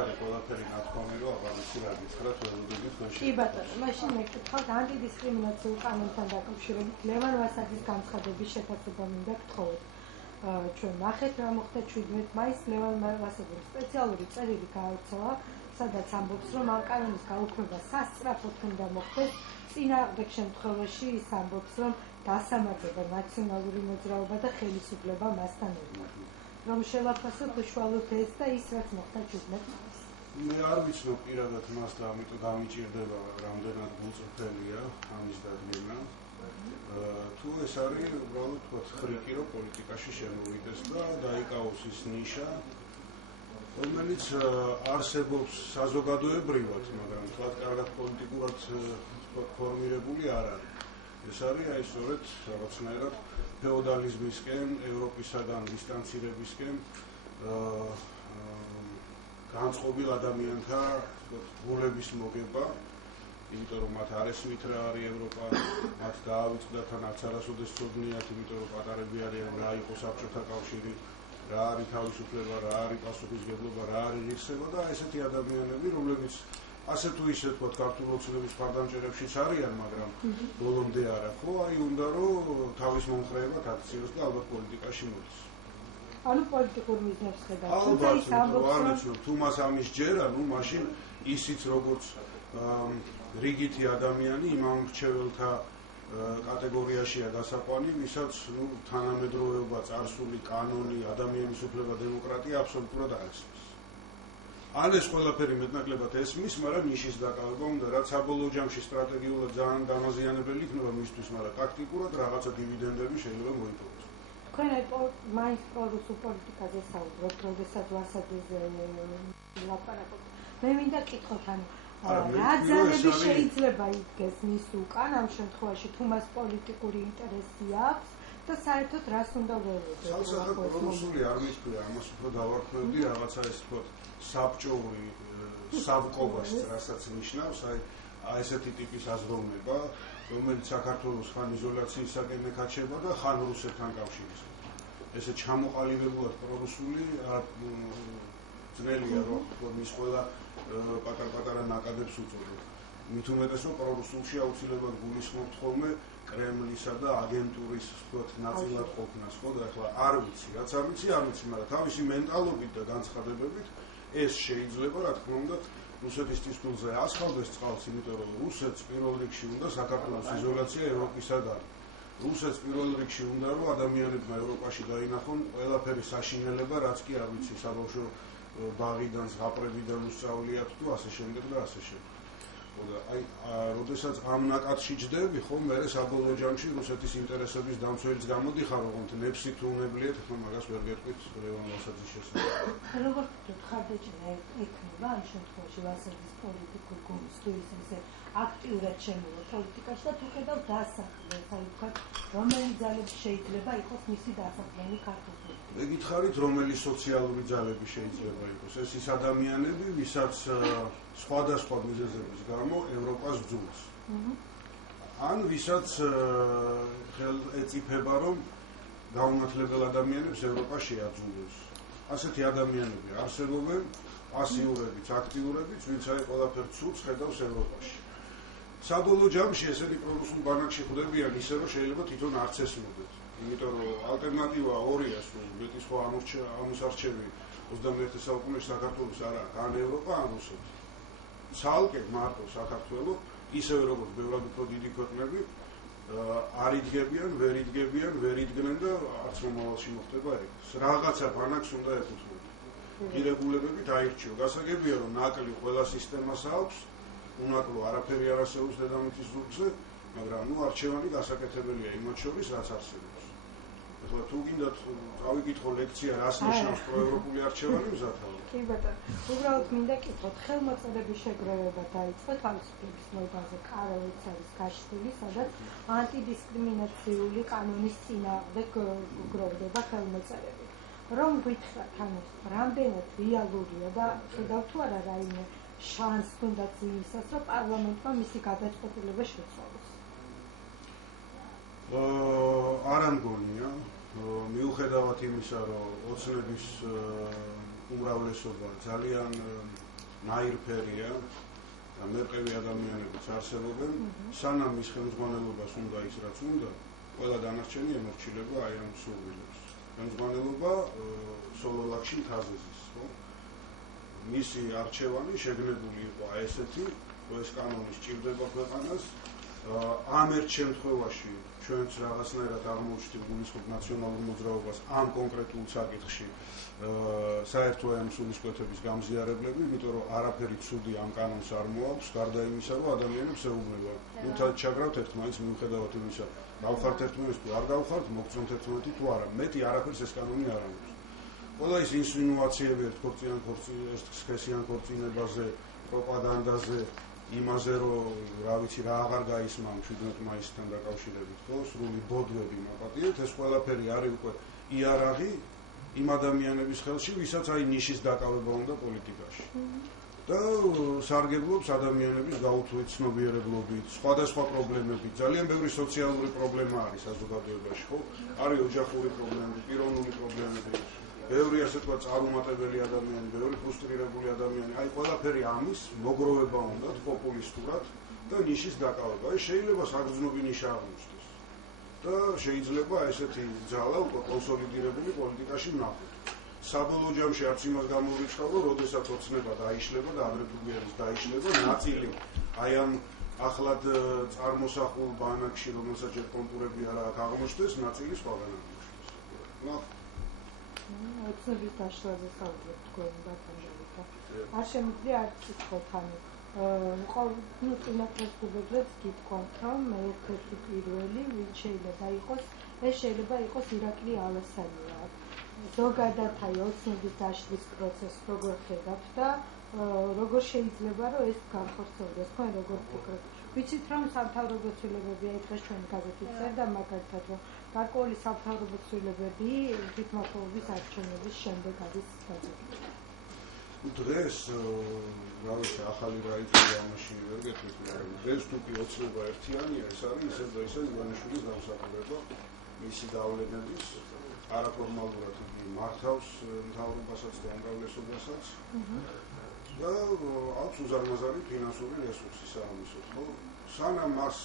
არის ყველაფერი ნათქვამი, რომ აბანისი რა გითხრათ, ველოდებით ხოში. კი ბატონო, მაშინ მეკითხავთ ანტიდისკრიმინაციულ კანონთან დაკავშირებით ლევან ვასაძის განცხადების შეფასება მინდა გთხოვოთ. ჩვენ ნახეთ რა მოხდა 17 მაისს ლევან ვასაძემ სპეციალური წერილი გაავრცელა, სადაც ამბობს, რომ ამ კანონის გაუქმება სასწრაფოდ უნდა მოხდეს. წინააღმდეგ შემთხვევაში ის ამბობს, რომ დასამარდება ნაციონალური მოძრაობა და ხელისუფლება მასთან ერთად. რომ შევაფასოთ უშუალოდ ეს და ის, რაც მოხდა 17 მაისს. მე არ ვიცნობ პირადად მას და ამიტომ გამიჭირდება რამდენად გულწრფელია ამის დადგენა. თუ ეს არის უბრალოდ თქვა ხრიკი, რომ პოლიტიკაში შემოვიდეს და დაიკავოს ის ნიშა, რომელიც არსებობს საზოგადოებრივად, მაგრამ თქვა კარგად პოლიტიკურად ფორმირებული არ არის. ეს არის აი სწორედ რაღაცნაირად ფეოდალიზმისკენ, ევროპისაგან დისტანცირებისკენ განწყობილ ადამიანთა გულების მოგება, იმიტომ რომ მათ არ ესმით რა არის ევროპა, მათ დაავიწყდათ ან არც არასოდეს ცოდნიათ, იმიტომ რომ პატარები არიან რა იყო საბჭოთა კავშირი, რა არის თავისუფლება, რა არის პასუხისმგებლობა, რა არის ღირსება და ესეთი ადამიანები, რომლებიც ასე თუ ისე თქვა ქართულ ოცნების მხარდამჭერებშიც არიან, მაგრამ ბოლომდე არა, ხო, აი უნდა რომ თავის მომხრეებად აქციოს და ალბათ პოლიტიკაში მოდის. ანუ პოლიტიკურ მიზნებს ხედავთ. ალბათ, თუ მას ამის ჯერა, ნუ მაშინ ისიც როგორც რიგითი ადამიანი იმამ მრჩეველთა კატეგორიაშია დასაყვანი, ვისაც ნუ თანამედროვეობა, წარსული, კანონი, ადამიანის უფლება, დემოკრატია აბსოლუტურად არ ესმის. ან ეს ყველაფერი მეტნაკლებად ესმის, მაგრამ ნიშის დაკავება უნდა, რაც საბოლოო ჯამში სტრატეგიულად ძალიან დამაზიანებელი იქნება მისთვის, მაგრამ ტაქტიკურად რაღაცა დივიდენდები შეიძლება მოიპოვოს. თქვენ მაინც პრორუსულ პოლიტიკაზე საუბრობთ, როდესაც ვასაძეზე ლაპარაკობთ. მე მინდა გკითხოთ, ანუ რა ძალები შეიძლება იდგეს მის უკან ამ შემთხვევაში, თუ მას პოლიტიკური ინტერესი აქვს და საერთოდ რას უნდა ველოდოთ? სალსახად პრორუსული არ მithქვია, ამას უფრო დავარქმევდი რაღაცა ეს თქო საბჭოური საბკობას, რასაც ნიშნავს, აი ესეთი ტიპის აზროვნება, რომელიც საქართველოს ხან იზოლაციისაკენ ეკაჩება და ხან რუსეთთან კავშირის. ესე ჩამოყალიბებულად პრორუსული ძნელია, რომ ის ყველა პატარ-პატარა ნაკადებს უწოდებს. მით უმეტეს, რომ პრორუსულში აუცილებლად გულისხმობთ ხოლმე კრემლისა და აგენტურის თქვათ ნაწილად ყოფნას, ხო და ახლა არ ვიცი, რაც არ ვიცი, მაგრამ თავისი მენტალობით და განცხადებებით ეს შეიძლება, რა თქმა უნდა, რუსეთის ტისკულზე ასხავდეს წყალს, იმიტომ რომ რუსეთს პირველ რიგში უნდა საქართველოს იზოლაცია ევროპისაგან. რუსეთს პირველ რიგში უნდა, რომ ადამიანებმა ევროპაში დაინახონ ყველაფერი საშინელება, რაც კი არ ვიცი, საბავშვო ბაღიდან, ზღაპრებიდან უსწავლიათ თუ ასე შემდეგ და ასე შემდეგ. და აი, როდესაც ამ ნაკადში ჯდები, ხო, მე საბოლოო ჯამში რუსეთის ინტერესების დამცველიც გამოდიხარ, ოღონდ ნეფსი თუ უნებლიეთ, ხო, მაგას ვერ გეტყვით ლევან ვასაძის შესახებ. როგორ ვთქვით, ხარდაჭერა ექნება ამ შემთხვევაში ვასაძის პოლიტიკურ გუნდს, თუ ისე აქტიურად შემოვა პოლიტიკაში და თუ ხედავ დასახლებას, აი ვთქვათ, რომელი ძალები შეიძლება იყოს მისი დასახლება ქართულში? მე გითხარით, რომელი სოციალური ძალები შეიძლება იყოს? ეს ის ადამიანები, ვისაც სხვადასხვა მიზეზების გამო ევროპას ბძულს. ან ვისაც ეწიფება, რომ გაუნათლებელ ადამიანებს ევროპა შეაძულოს. ასეთი ადამიანები არსებობენ, პასიურებიც, აქტიურებიც, ვინც აი ყველაფერ ცუდს ხედავს ევროპაში. საბოლოო ჯამში ესეთი პრორუსულ ბანაკში ხვდებიან ისე, რომ შეიძლება თვითონ არც ესმოდეთ. იმიტომ რომ ალტერნატივა ორია, სულ მეტი სხვა ამოსარჩევი 21 საუკუნეში საქართველოს არა, ან ევროპა, ან რუსეთი. ცალკე მარტო საქართველო, ისევე როგორც ბევრად უფრო დიდი ქვეყნები, არ იდგებიან, ვერ იდგნენ და არც მომავალში მოხდება ეგ. რაღაცა ბანაკს უნდა ეკუთვნოდეთ. დირეგულებებით აირჩიო. გასაგებია, რომ ნაკლი ყველა სისტემას აქვს, უნაკლო არაფერი არ არსებობს დედამიწის ზურგზე, მაგრამ ნუ არჩევანი გასაკეთებელია იმათ შორის, რაც არსებობს. ახლა თუ გინდათ გავიკითხო ლექცია, რას ნიშნავს პროევროპული არჩევანი მზადთავად? კი ბატონო, უბრალოდ მინდა გკითხოთ, ხელმოწერების შეგროვება დაიწყო თავისუფლების მოედანზე კაროვის არის გაშლილი, სადაც ანტიდისკრიმინაციული კანონის წინააღმდეგ გროვდება ხელმოწერები. რომ გითხრათ, ანუ რამდენად რეალურია და ხედავთ თუ არა რაიმე შანსს თუნდაც იმისას, რომ პარლამენტმა მისი გადაწყვეტილება შეცვალოს? არ ამგონია, მიუხედავად იმისა, რომ ოცნების უმრავლესობა ძალიან ნაირფერია და მერყევი ადამიანებიც არსებობენ, სანამ ის ხელმძღვანელობას უნდა ის რაც უნდა, ყველა დანარჩენი ემორჩილება აი ამ სურვილებს. ხელმძღვანელობა სოლოლაკში მთაზეზის, ხო? მისი არჩევანი შეგნებული იყო აი ესეთი, რომ ეს კანონი სჭირდება ქვეყანას. ამ ერთ შემთხვევაში ჩვენც რაღაცნაირად აღმოჩნდით გულისხმობ ნაციონალურ მოძრაობას ამ კონკრეტულ საკითხში საერთო ემს სულისკვეთების გამზიარებლები, იმიტომ რომ არაფერი ცუდი ამ კანონს არ მოაქვს, გარდა იმისა, რომ ადამიანებს ეუბნება. თუმცა ჩაგრავთ ერთმანეთს მიუხედავად იმისა, გავხართ ერთმანეთს თუ არ გავხართ, მოგწონთ ერთმანეთი თუ არა. მეტი არაფერს ეს კანონი არ აქვს. ყველა ის ინსინუაციები სქესიან ქორწინებაზე, პროპაგანდაზე, იმაზე, რომ რა ვიცი, რა აღარ გაისმა 17 მაისთან დაკავშირებით, ხო, სრული ბოდვები მაპატიეთ, ეს ყველაფერი არის უკვე იარაღი იმ ადამიანების ხელში, ვისაც აი ნიშის დაკავება უნდა პოლიტიკაში. და სარგებლობს ადამიანების გაუთვლით ცნობიერებლობით, სხვადასხვა პრობლემებით, ძალიან ბევრი სოციალური პრობლემა არის საზოგადოებაში, ხო? არის ოჯახური პრობლემები, პიროვნული პრობლემები, ბევრი ასე თქვა წარუმატებელი ადამიანი, ბევრი ფრუსტრირებული ადამიანი, აი ყველაფერი ამის მოგროვება უნდა პოპულისტურად და ნიშის დაკავება. აი შეიძლება საგრძნობი ნიშა აღმოჩნდეს. და შეიძლება ესეთი ძალა უკვე კონსოლიდირებული პოლიტიკაში ვნახოთ. საბოლოო ჯამში არც იმას გამოვიწყავ, რომ როდესაც ოცნება დაიშლება და ადრეფუბიერის დაიშლება, ნაწილი აი ამ ახლად წარმოსახულ ბანაკში, რომელსაც ჯერ კონტურები არ აქვს აღმოჩნდეს, ნაწილი სხვაგან აღმოჩნდეს. ვნახოთ. ოცნების დაშლაზე საუბრობთ თქვენ ბატონებითა. არ შემიძლია არც იცხოვთ ანუ წინაპრესუბლებს გითქვათ, რომ ერთ-ერთი პირველი ვინც შეიძლება იყოს, ეს შეიძლება იყოს ირაკლი ალასანია. ზოგადად აი ოცნების დაშლის პროცესს როგორ ხედავთ და როგორ შეიძლება რომ ეს განხორციელდეს, თქვენ როგორ ფიქრობთ? ვიცით რომ სამთავრობო ცვლილებები აი დღეს ჩვენი გაზეთით წერდა მაგალითად რომ გარკვეული სამთავრობო ცვლილებები თვითმმართველობის არჩევნების შემდეგ არის დაწყებული. დღეს რა ვიცი ახალი რა იწვია ამაში ვერ გეტყვით, მაგრამ დღეს თუ კი ოცნება ერთიანია, ეს არის ისევ და ისევ ივანიშვილის დამსახურება მისი გავლენების არაფორმალურად იგი მართავს მთავრობასაც და უმრავლესობასაც და აქვს უზარმაზარი ფინანსური რესურსი საამისოდ, ხო? სანამ მას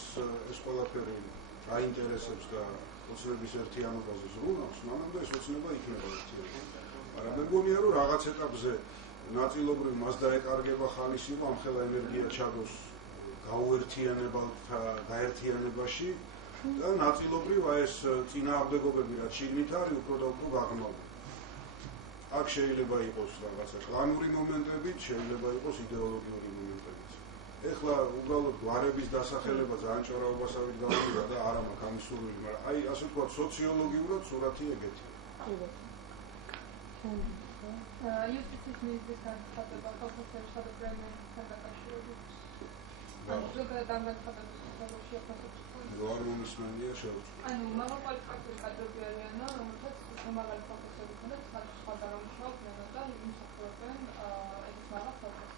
ეს ყველაფერი აინტერესებს და ოცნების ერთიანობაზე ზრუნავს, მანამდე ეს ოცნება იქნება ერთიანი. მაგრამ მე მგონია, რომ რაღაც ეტაპზე ნაწილობრივ მას დაეკარგება ხალისი, რომ ამხელა ენერგია ჩადოს გაერთიანებაში და ნაწილობრივ აი ეს წინააღმდეგობები რაც შიგნით არის, უფრო და უფრო გაღრმავდება. აქ შეიძლება იყოს რაღაცა კლანური მომენტებით, შეიძლება იყოს იდეოლოგიური მომენტებით. ეხლა უბრალოდ გვარების დასახელება ძალიან ჭორაობასავით გავიდა და არ მაქვს ამის სურვილი, მაგრამ აი ასე ვთქვათ, სოციოლოგიურად სურათი ეგეთია. იუსტიციის მინისტრის განცხადება კავშირის პრემიერთან დაკავშირებით. ზოგადად ამ განცხადების შესახებში აფასებს. არ მომისმენია შეუძლია. ანუ მაღალკვალიფიკაციური კადრები არიანო, რომელთაც მაღალი პროფესორი ქონდათ, სხვა დამამუშავებენ და იმსახურებენ ეს მაღალ პროფესორს.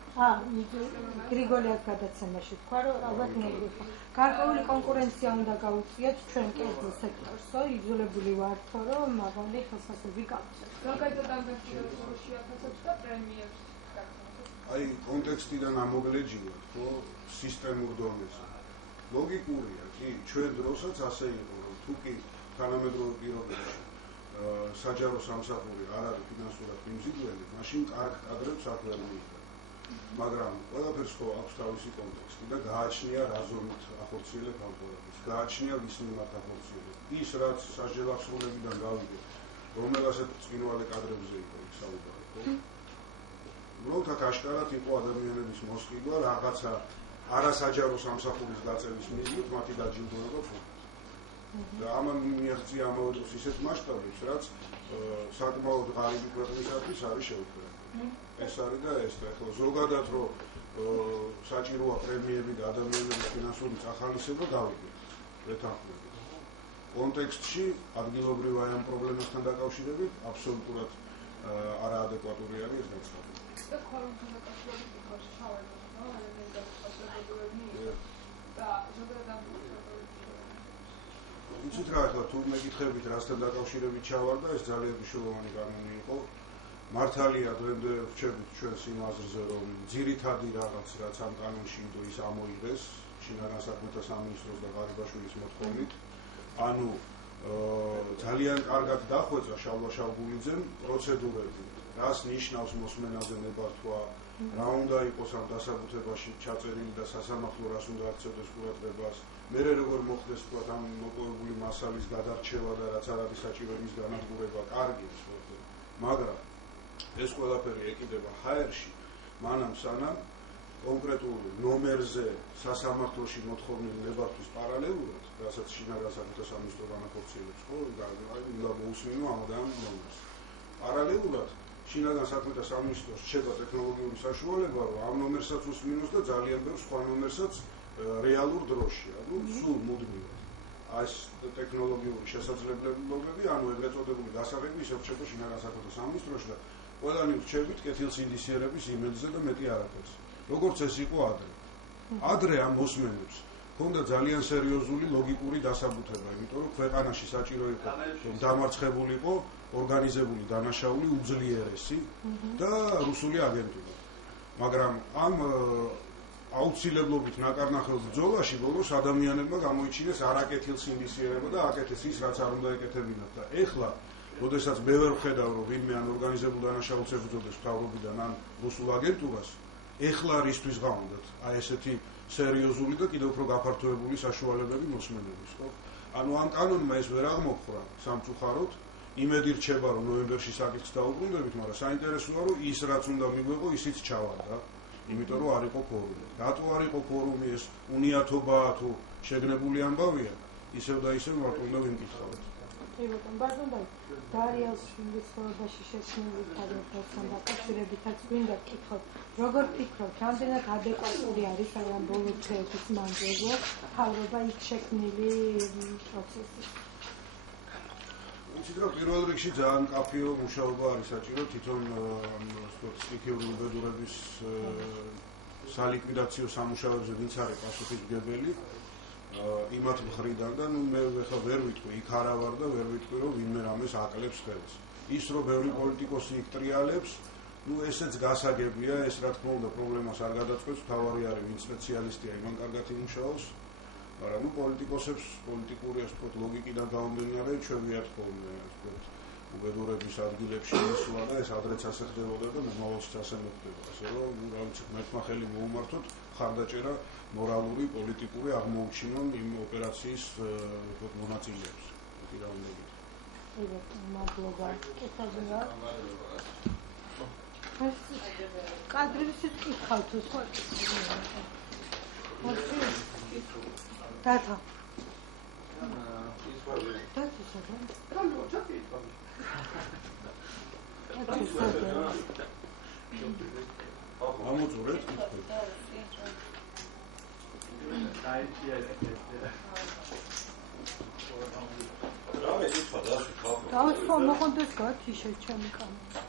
გრიგოლიას გადაცემაში თქვა, რომ ალბათ მეგრიფა. გარკვეული კონკურენცია უნდა გაუწიოთ ჩვენ კერძო სექტორსო, იძულებული ვართო, რომ მაღალი ხელფასები გავწევთ. ზოგადად ამ განცხადებაში შეაფასებს და პრემიერს გაგზავნოს. აი კონტექსტიდან ამოგლეჯივათ, ხო, სისტემურ დონეზე. ლოგიკურია, კი, ჩვენ დროსაც ასე იყო, რომ თუ კი თანამედროვე პირობებში საჯარო სამსახური არ არის ფინანსურად მიმზიდველი, მაშინ კარგ კადრებს არ ვერ მიიღება. მაგრამ ყველაფერს ხო აქვს თავისი კონტექსტი და გააჩნია რა ზომით ახორციელებ ამ ყველაფერს, გააჩნია ვის მიმართ ახორციელებ. ის რაც სასჯელახსრულებიდან გავიგე, რომელასაც წინვალე კადრებზე იყო იქ საუბარი, ხო? უბრალოდ აქ აშკარად იყო ადამიანების მოსყიდვა რაღაცა არასაჯარო სამსახურის გაწევის მიზნით მათი დაჯილდოება ფონდს. და ამან მიაღწია ამავე დროს ისეთ მასშტაბებს, რაც საკმაოდ ღარიბი ქვეყნისათვის არის შეუძლებელი. ეს არის და ეს და ახლა ზოგადად რომ საჭიროა პრემიები და ადამიანების ფინანსური წახალისება გავიგეთ ვეთანხმებით. კონტექსტში ადგილობრივ აი ამ პრობლემასთან დაკავშირებით აბსოლუტურად არაადეკვატური არის ეს განცხადება. და ქორუფციის დაკავშირებით იყო შავება, რა და ზოგადად იცით რა, ახლა თუ მეკითხებით რასთან დაკავშირებით ჩავარდა, ეს ძალიან მნიშვნელოვანი კანონი იყო. მართალია დღემდე ვრჩებით ჩვენს იმ აზრზე, რომ ძირითადი რაღაც რაც ამ კანონში იყო ის ამოიღეს შინაგან საქმეთა სამინისტროს და ღარიბაშვილის მოთხოვნით. ანუ ძალიან კარგად დახვეწა შალვა გულიძემ პროცედურები, რას ნიშნავს მოსმენაზე ნებართვა, რა უნდა იყოს ამ დასაბუთებაში ჩაწერილი და სასამართლო რას უნდა აქცევდეს ყურადღებას, მერე როგორ მოხდეს თქვა ამ მოპოვებული მასალის გადარჩევა და რაც არ არის საჭირო ის განადგურება, კარგი ისე, მაგრამ ეს ყველაფერი ეკიდება ჰაერში, მანამ სანამ კონკრეტულ ნომერზე სასამართლოში მოთხოვნილი ნებართვის პარალელურად, რასაც შინაგან საქმეთა სამინისტრო განახორციელებს, ხო, უნდა მოусმინო ამ ნომერს. პარალელურად შინაგან საქმეთა სამინისტროს რჩება ტექნოლოგიური საშუალება, რომ ამ ნომერსაც უსმინოს და ძალიან ბევრ სხვა ნომერსაც რეალურ დროში, ანუ სულ მუდმივად. ეს ტექნოლოგიური შესაძლებლობები, ანუ ეგრეთ წოდებული გასაღები ისევ რჩება შინაგან საქმეთა სამინისტროში და ყველანი რჩებით კეთილსინდისიერების იმედზე და მეტი არაფერს. როგორც ეს იყო ადრე. ადრე ამ მოსმენებს ჰქონდა ძალიან სერიოზული ლოგიკური დასაბუთება, იმიტომ რომ ქვეყანაში საჭირო იყო რომ დამარცხებულიყო ორგანიზებული დანაშაული უძლიერესი და რუსული აგენტურა. მაგრამ ამ აუცილებლობით ნაკარნახელ ბრძოლაში ბოლოს ადამიანებმა გამოიჩინეს არაკეთილსინდისიერება და აკეთეს ის, რაც არ უნდა ეკეთებინათ და ეხლა როდესაც მე ვერ ვხედავ, რომ ვინმე ან ორგანიზებულ დანაშაულს ებრძოდეს მთავრობიდან ან რუსულ აგენტურას, ეხლა რისთვის გავუნდათ აი ესეთი სერიოზული და კიდევ უფრო გაფართოებული საშუალებები მოსმენების, ხო? ანუ ამ კანონმა ეს ვერ აღმოფხვრა სამწუხაროდ, იმედი რჩება, რომ ნოემბერში საკითხს დაუბრუნდებით, მაგრამ საინტერესოა, რომ ის რაც უნდა მიგვეღო, ისიც ჩავარდა, იმიტომ რომ არ იყო ფორუმი. რატო არ იყო ფორუმი, ეს უნიათობაა თუ შეგნებული ამბავია, ისევ და ისევ მარტო უნდა ვიმკითხავთ. კი ბატონო, ბაზონდაი, დარიელს შემთხვევაში შექმნილი თარიღებთან დაკავშირებითაც გვინდა ვკითხოთ, როგორ ფიქრობთ, რამდენად ადეკვატური არის აი ამ ბოლო დღეების მანძილზე მთავრობა იქ შექმნილი პროცესი? იცით რა, პირველ რიგში ძალიან მკაფიო მუშაობა არის საჭირო თვითონ სტიქიური უბედურების სალიკვიდაციო სამუშაოებზე ვინც არის პასუხისმგებელი იმათ მხრიდან და ნუ მე ხა ვერ ვიტყვი იქ არა ვარ და ვერ ვიტყვი რომ ვინმე რამეს აკლებს ხელს. ის რომ ბევრი პოლიტიკოსი იქ ტრიალებს, ნუ ესეც გასაგებია, ეს რა თქმა უნდა პრობლემას არ გადაწყვეტს, თავარი არის ვინც სპეციალისტია იმან კარგად იმუშაოს, მაგრამ ნუ პოლიტიკოსებს პოლიტიკური ასე ვთქვათ ლოგიკიდან გამომდინარე ჩვევიათ ხოლმე ასე ვთქვათ უბედურების ადგილებში ისვა და ეს ადრეც ასე ხდებოდა და მომავალშიც ასე მოხდება. ასე რომ ნუ რა ვიცი მართლა ხელი მოუმართოთ ხარდაჭერა მორალური, პოლიტიკური აღმოუჩინონ იმ ოპერაციის მონაწილეებს. კი რა უნდა გითხრათ. მადლობა. კეთებია. კადრებს ვკითხავთ სხვა. დათა. ამოწურეთ. რამე სიტყვა დაასვით ხალხო. დავსვა მოხონდეს გაჩი შეჩემი კამერა.